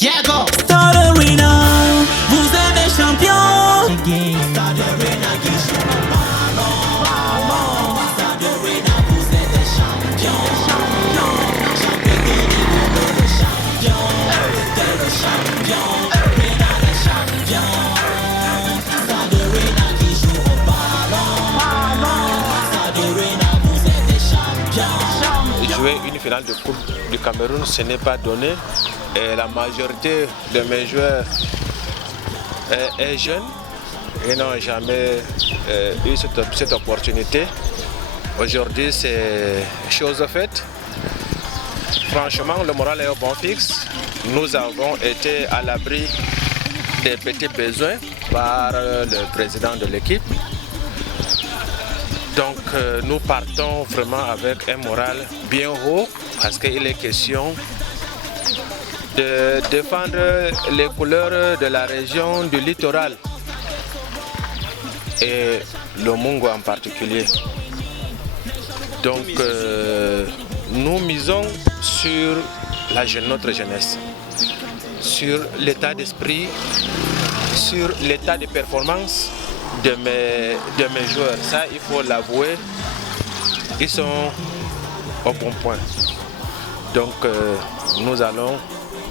Yeah, go. Stade Arena, vous êtes des champions. Stade Arena qui joue au ballon. Stade Arena, vous êtes des champions. Champions de Ligue de champions. T'es le champion. Arena des champions. Stade Arena qui joue au ballon. Stade Arena, vous êtes des champions. Jouer une finale de Coupe du Cameroun, ce n'est pas donné. Et la majorité de mes joueurs est jeune et n'ont jamais eu cette opportunité. Aujourd'hui, c'est chose faite. Franchement, le moral est au bon fixe. Nous avons été à l'abri des petits besoins par le président de l'équipe. Donc nous partons vraiment avec un moral bien haut parce qu'il est question de défendre les couleurs de la région du littoral et le Mungo en particulier. Donc nous misons sur notre jeunesse, sur l'état d'esprit, sur l'état de performance de mes joueurs. Ça, il faut l'avouer, ils sont au bon point. Donc nous allons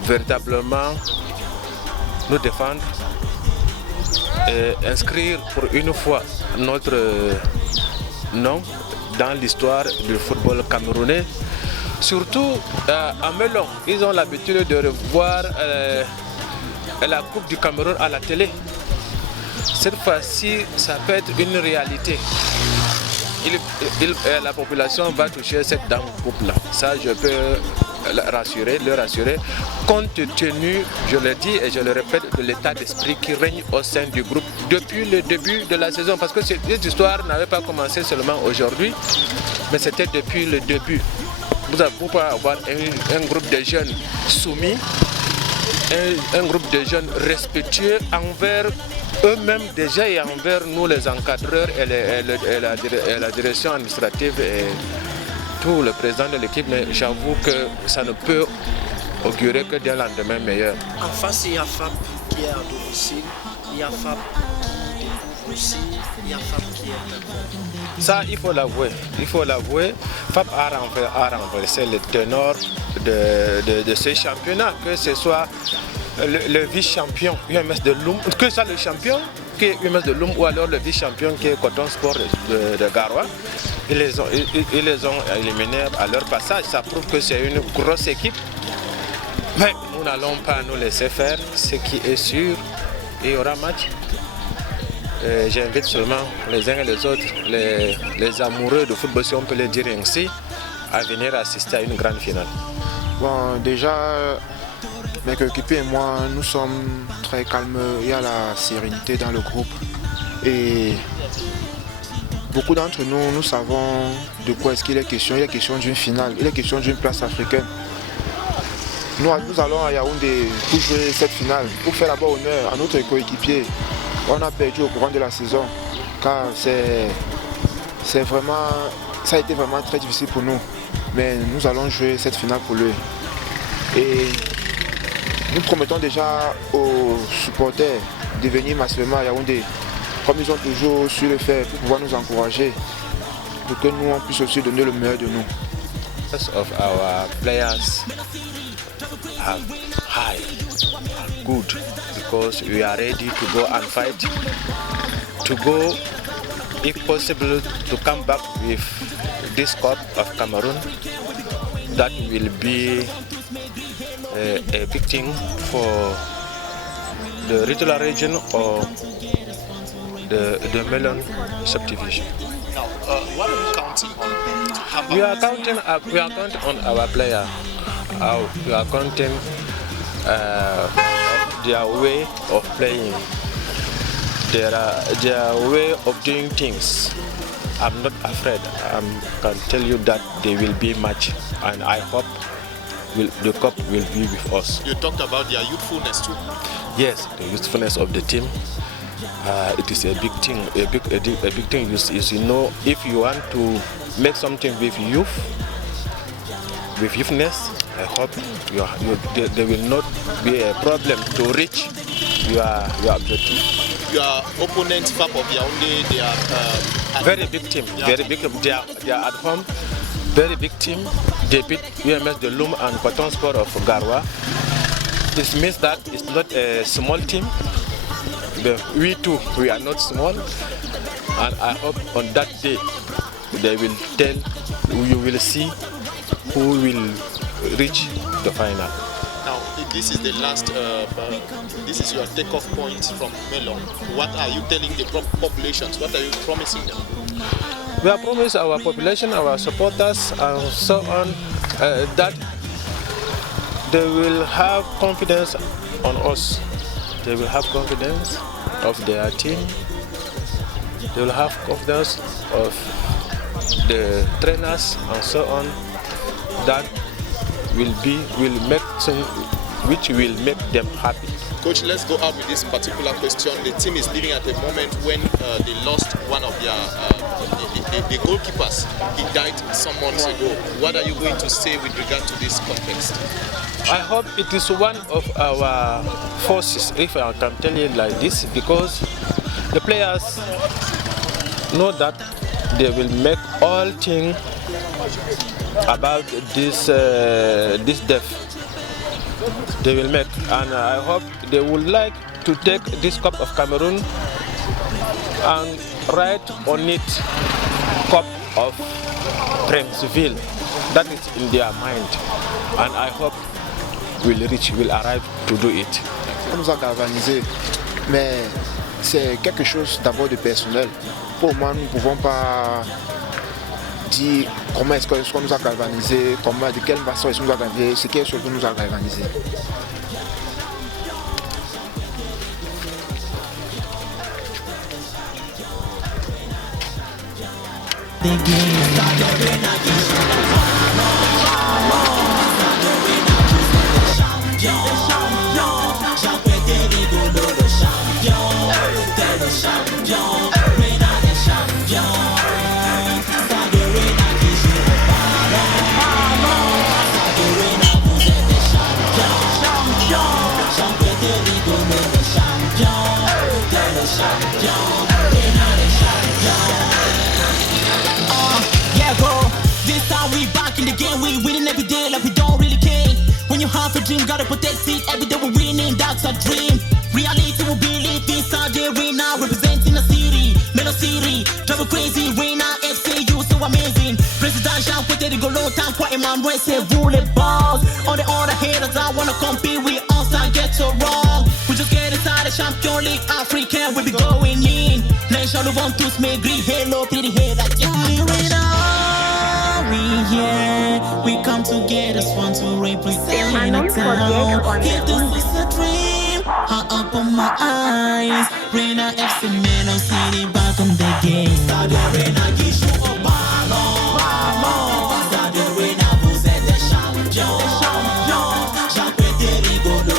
véritablement nous défendre et inscrire pour une fois notre nom dans l'histoire du football camerounais. Surtout à Melon, ils ont l'habitude de revoir la Coupe du Cameroun à la télé. Cette fois-ci, ça peut être une réalité. La population va toucher cette dame coupe-là. Ça, je peux le rassurer, compte tenu, je le dis et je le répète, de l'état d'esprit qui règne au sein du groupe depuis le début de la saison. Parce que cette histoire n'avait pas commencé seulement aujourd'hui, mais c'était depuis le début. Vous pouvez avoir un groupe de jeunes soumis, un groupe de jeunes respectueux envers eux-mêmes déjà et envers nous les encadreurs et la direction administrative et tout le président de l'équipe, mais j'avoue que ça ne peut augurer que d'un lendemain meilleur. En face, il y a FAP qui est à domicile, il y a FAP qui découvre aussi, il y a FAP qui est... Ça, il faut l'avouer. FAP a renversé le ténor de ce championnat, que ce soit le vice-champion UMS de Loum, que ce soit le champion qui est UMS de Loum ou alors le vice-champion qui est Coton Sport de Garoua. Ils les ont éliminés à leur passage. Ça prouve que c'est une grosse équipe. Mais nous n'allons pas nous laisser faire. Ce qui est sûr, il y aura match. J'invite seulement les uns et les autres, les amoureux de football, si on peut le dire ainsi, à venir assister à une grande finale. Bon, déjà, mes coéquipiers et moi, nous sommes très calmes. Il y a la sérénité dans le groupe. Et beaucoup d'entre nous, nous savons de quoi est-ce qu'il est question. Il est question d'une finale, il est question d'une place africaine. Nous allons à Yaoundé pour jouer cette finale, pour faire d'abord honneur à notre coéquipier. On a perdu au courant de la saison, car ça a été vraiment très difficile pour nous. Mais nous allons jouer cette finale pour lui. Et nous promettons déjà aux supporters de venir massivement à Yaoundé, comme ils ont toujours su le faire, pour pouvoir nous encourager, pour que nous on puisse aussi donner le meilleur de nous. Most of our players are high, are good, because we are ready to go and fight, to go, if possible, to come back with this Cup of Cameroon. That will be a big thing for the Ritola region or the Melon subdivision. Now, what are you counting on? We are counting on our player. We are counting their way of playing, their way of doing things. I'm not afraid. I can tell you that they will be match, and I hope the cup will be with us. You talked about their youthfulness too. Yes, the youthfulness of the team. It is a big thing. A big thing. You know, if you want to make something with youth, with youthness, I hope there will not be a problem to reach your objective. Your opponent, FAP of Yaoundé, they are Very big team, very big team. They are at home, very big team. They beat UMS de Loum and Coton Sport of Garoua. This means that it's not a small team. We too, we are not small. And I hope on that day they will tell, you will see who will reach the final. now. This is the last. This is your takeoff point from Melon. What are you telling the populations? What are you promising them? We have promised our population, our supporters, and so on, that they will have confidence on us. They will have confidence of their team. They will have confidence of the trainers and so on. That will make which will make them happy. Coach, let's go out with this particular question. The team is living at a moment when they lost one of their the goalkeepers. He died some months ago. What are you going to say with regard to this context? I hope it is one of our forces, if I can tell you like this, because the players know that they will make all things about this death. They will make, and I hope they would like to take this Cup of Cameroon and write on it Cup of Princeville. That is in their mind, and I hope will arrive to do it. On nous a galvanisé, mais c'est quelque chose d'abord de personnel. Pour moi, nous ne pouvons pas dire comment est-ce qu'on nous a galvanisé, de quelle façon est-ce qu'on nous a galvanisé, c'est quelque chose qui nous a galvanisé. Yeah, bro, this time we back in the game. We winning every day like we don't really care. When you have a dream, gotta protect it. Every day we're winning, that's a dream. Reality will be lit inside the arena, representing the city, Melo City, drive crazy, Reina, FCU, so amazing. Presidential, put it go low time, quite man, race, bullet balls. On the other haters, I wanna compete, we all start get so wrong. We just get inside the Champion League, African, we be going in. Nation of want to make green, hello, pretty head, like we here, we come together, want to represent a town. If this is a dream, I open my eyes. Reina FC, Melo City, back on the game.